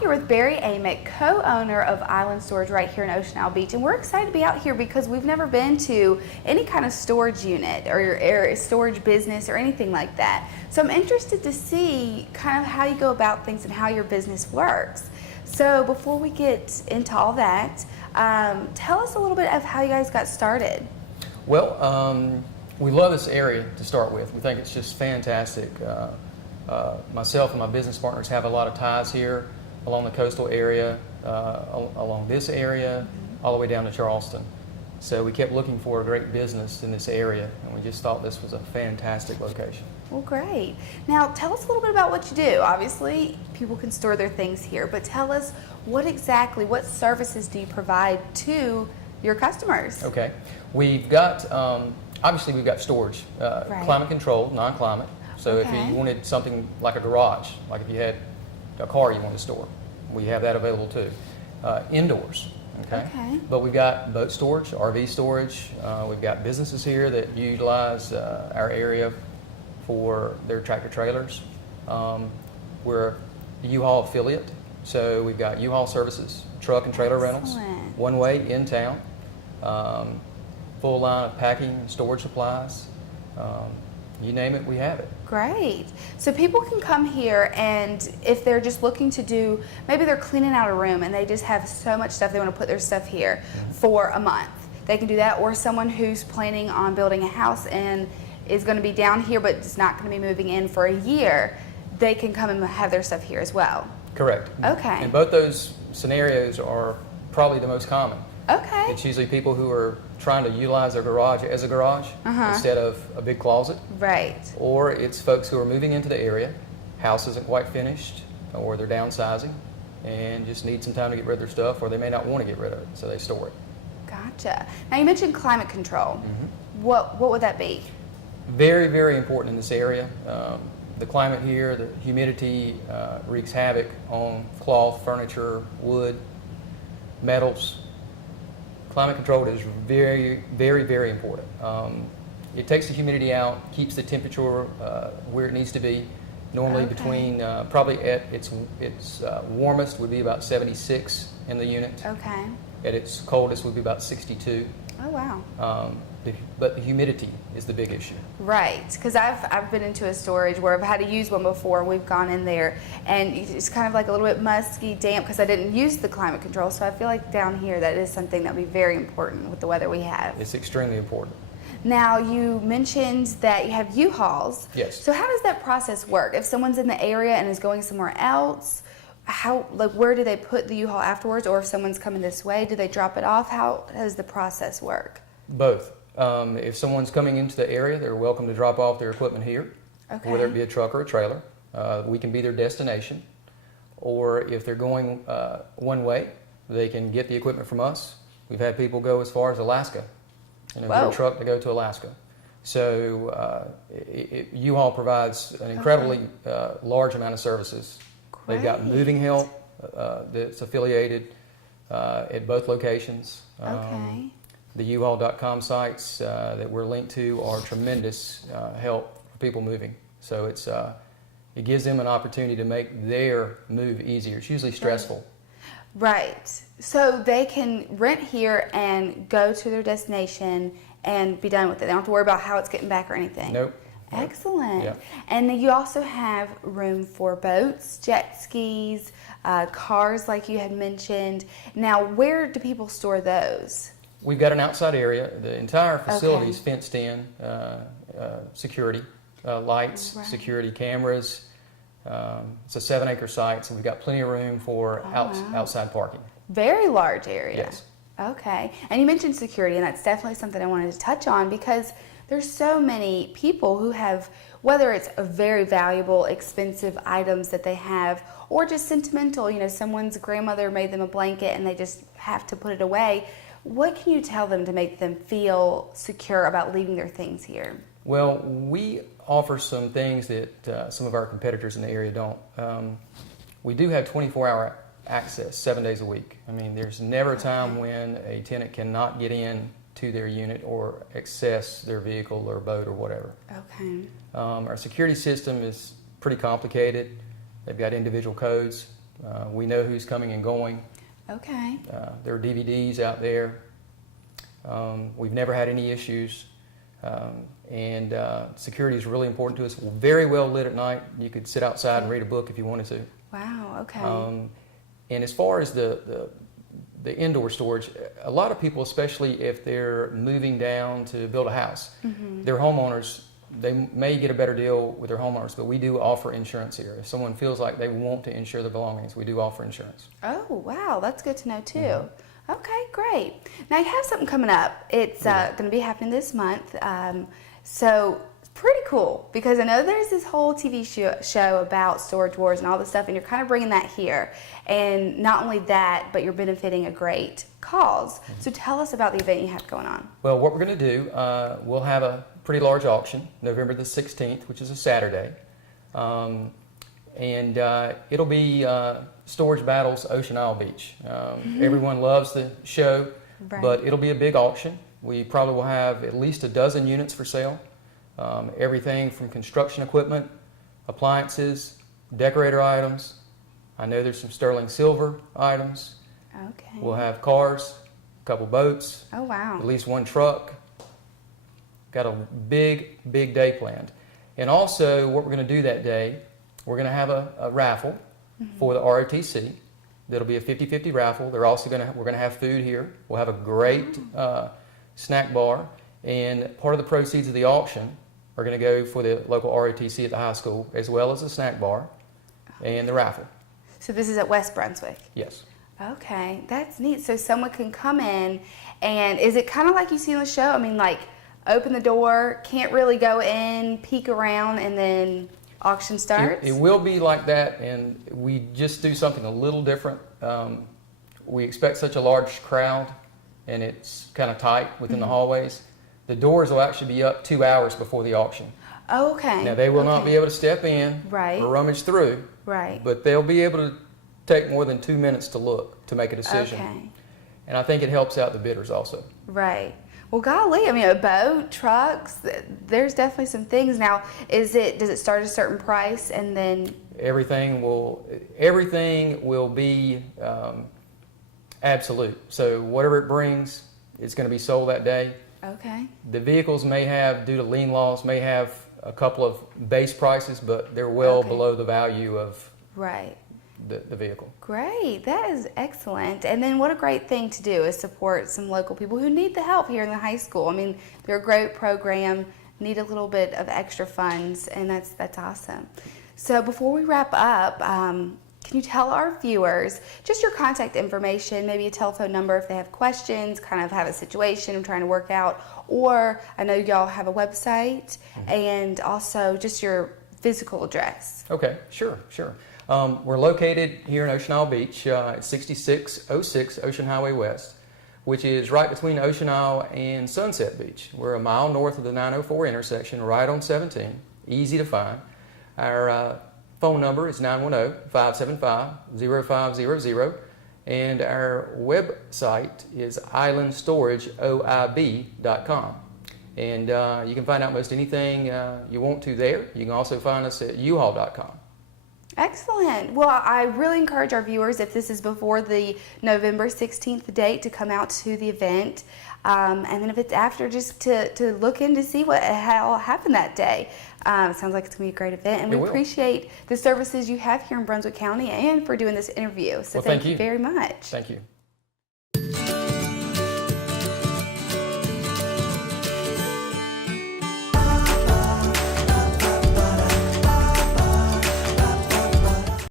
here with Barry Amick, co-owner of Island Storage right here in Ocean Isle Beach, and we're excited to be out here because we've never been to any kind of storage unit or storage business or anything like that. So I'm interested to see kind of how you go about things and how your business works. So before we get into all that, tell us a little bit of how you guys got started. Well, we love this area to start with. We think it's just fantastic. Myself and my business partners have a lot of ties here along the coastal area, along this area, all the way down to Charleston. So we kept looking for a great business in this area, and we just thought this was a fantastic location. Well, great. Now, tell us a little bit about what you do. Obviously, people can store their things here, but tell us what services do you provide to your customers? Okay. We've got, obviously we've got storage, Right. climate controlled, non-climate. So Okay. if you wanted something like a garage, like if you had a car you wanted to store, we have that available too. Indoors, okay? But we've got boat storage, RV storage. We've got businesses here that utilize our area for their tractor trailers. We're a U-Haul affiliate, so we've got U-Haul services, truck and trailer rentals, one way in town, full line of packing and storage supplies. You name it, we have it. Great. So people can come here, and if they're just looking to do, maybe they're cleaning out a room and they just have so much stuff, they want to put their stuff here for a month. They can do that, or someone who's planning on building a house and is going to be down here but is not going to be moving in for a year, they can come and have their stuff here as well. Correct. Okay. And both those scenarios are probably the most common. Okay. It's usually people who are trying to utilize their garage as a garage instead of a big closet. Right. Or it's folks who are moving into the area, house isn't quite finished, or they're downsizing and just need some time to get rid of their stuff, or they may not want to get rid of it, so they store it. Gotcha. Now you mentioned climate control. What would that be? Very, very important in this area. The climate here, the humidity wreaks havoc on cloth, furniture, wood, metals. Climate control is very, very, very important. It takes the humidity out, keeps the temperature where it needs to be. Normally between, probably at its warmest would be about 76 in the unit. Okay. At its coldest would be about 62. Oh, wow. But the humidity is the big issue. Right, because I've been into a storage where I've had to use one before. We've gone in there and it's kind of like a little bit musky, damp, because I didn't use the climate control. So I feel like down here that is something that would be very important with the weather we have. It's extremely important. Now, you mentioned that you have U-Hauls. Yes. So how does that process work? If someone's in the area and is going somewhere else, where do they put the U-Haul afterwards? Or if someone's coming this way, do they drop it off? How does the process work? Both. If someone's coming into the area, they're welcome to drop off their equipment here, whether it be a truck or a trailer. We can be their destination. Or if they're going one way, they can get the equipment from us. We've had people go as far as Alaska in a truck to go to Alaska. So U-Haul provides an incredibly large amount of services. Great. They've got moving help that's affiliated at both locations. The uhaul.com sites that we're linked to are tremendous help for people moving. So it gives them an opportunity to make their move easier. It's usually stressful. Right. So they can rent here and go to their destination and be done with it. They don't have to worry about how it's getting back or anything. Nope. Excellent. Yeah. And then you also have room for boats, jet skis, cars like you had mentioned. Now, where do people store those? We've got an outside area. The entire facility is fenced in, security, lights, security cameras. It's a 7-acre site, so we've got plenty of room for outside parking. Very large area. Yes. Okay. And you mentioned security, and that's definitely something I wanted to touch on because there's so many people who have, whether it's a very valuable, expensive items that they have, or just sentimental, someone's grandmother made them a blanket and they just have to put it away. What can you tell them to make them feel secure about leaving their things here? Well, we offer some things that some of our competitors in the area don't. We do have 24-hour access 7 days a week. I mean, there's never a time when a tenant cannot get in to their unit or access their vehicle or boat or whatever. Our security system is pretty complicated. They've got individual codes. We know who's coming and going. Okay. There are DVDs out there. We've never had any issues. And security is really important to us. We're very well lit at night. You could sit outside and read a book if you wanted to. Wow, okay. And as far as the indoor storage, a lot of people, especially if they're moving down to build a house, their homeowners, they may get a better deal with their homeowners, but we do offer insurance here. If someone feels like they want to insure their belongings, we do offer insurance. Oh, wow, that's good to know too. Okay, great. Now you have something coming up. It's going to be happening this month. So it's pretty cool because I know there's this whole TV show about storage wars and all this stuff, and you're kind of bringing that here. And not only that, but you're benefiting a great cause. So tell us about the event you have going on. Well, what we're going to do, we'll have a pretty large auction, November the 16th, which is a Saturday. And it'll be Storage Battles Ocean Isle Beach. Everyone loves the show, but it'll be a big auction. We probably will have at least a dozen units for sale. Everything from construction equipment, appliances, decorator items. I know there's some sterling silver items. Okay. We'll have cars, a couple boats. Oh, wow. At least one truck. Got a big, big day planned. And also what we're going to do that day, we're going to have a raffle for the ROTC. That'll be a 50-50 raffle. We're going to have food here. We'll have a great snack bar, and part of the proceeds of the auction are going to go for the local ROTC at the high school, as well as the snack bar and the raffle. So this is at West Brunswick? Yes. Okay, that's neat. So someone can come in, and is it kind of like you see on the show? I mean, like open the door, can't really go in, peek around, and then auction starts? It will be like that, and we just do something a little different. We expect such a large crowd, and it's kind of tight within the hallways. The doors will actually be up 2 hours before the auction. Oh, okay. Now, they will not be able to step in or rummage through, but they'll be able to take more than 2 minutes to look, to make a decision. Okay. And I think it helps out the bidders also. Right. Well, golly, I mean, a boat, trucks, there's definitely some things. Now, does it start at a certain price and then? Everything will be absolute. So whatever it brings, it's going to be sold that day. Okay. The vehicles may have, due to lien laws, may have a couple of base prices, but they're well below the value of the vehicle. Great, that is excellent. And then what a great thing to do is support some local people who need the help here in the high school. I mean, they're a great program, need a little bit of extra funds, and that's awesome. So before we wrap up, can you tell our viewers just your contact information, maybe a telephone number if they have questions, kind of have a situation I'm trying to work out, or I know y'all have a website, and also just your physical address. Okay, sure. We're located here in Ocean Isle Beach at 6606 Ocean Highway West, which is right between Ocean Isle and Sunset Beach. We're a mile north of the 904 intersection, right on 17, easy to find. Our phone number is 910-575-0500, and our website is islandstorageoib.com. And you can find out most anything you want to there. You can also find us at uhaul.com. Excellent. Well, I really encourage our viewers, if this is before the November 16th date, to come out to the event. And then if it's after, just to look in to see what all happened that day. It sounds like it's going to be a great event. And we appreciate the services you have here in Brunswick County and for doing this interview. So thank you very much. Thank you.